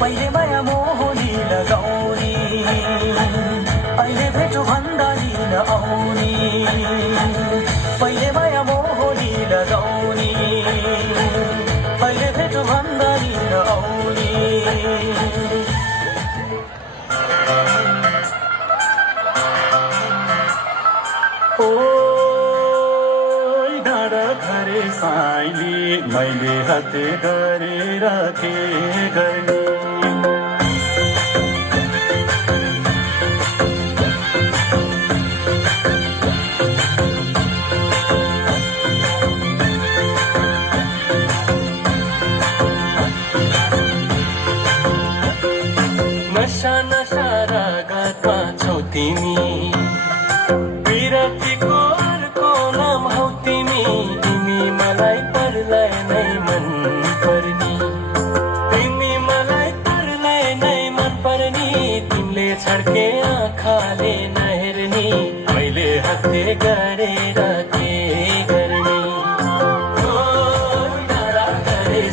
पहिले माया मोहनी लगाउने अहिले भेटो भन्दा लिन आउने पहिले माया मोहनी लगाउने अहिले भेटो भन्दा लिन आउने ओइ डाँडा घरे साइली मैले हाते गरेर के गर्ने नशा नशा रागतमा छौ तिमी विरक्तिको अर्को नाम हौ तिमी तिमी मलाई परलाई नै मन पर्नी तिमी मलाई परलाई नै मन पर्नी तिमीले छड्के आँखाले नहेर्नी मैले हत्ते गरेर के गर्ने ओ डाँडा घरे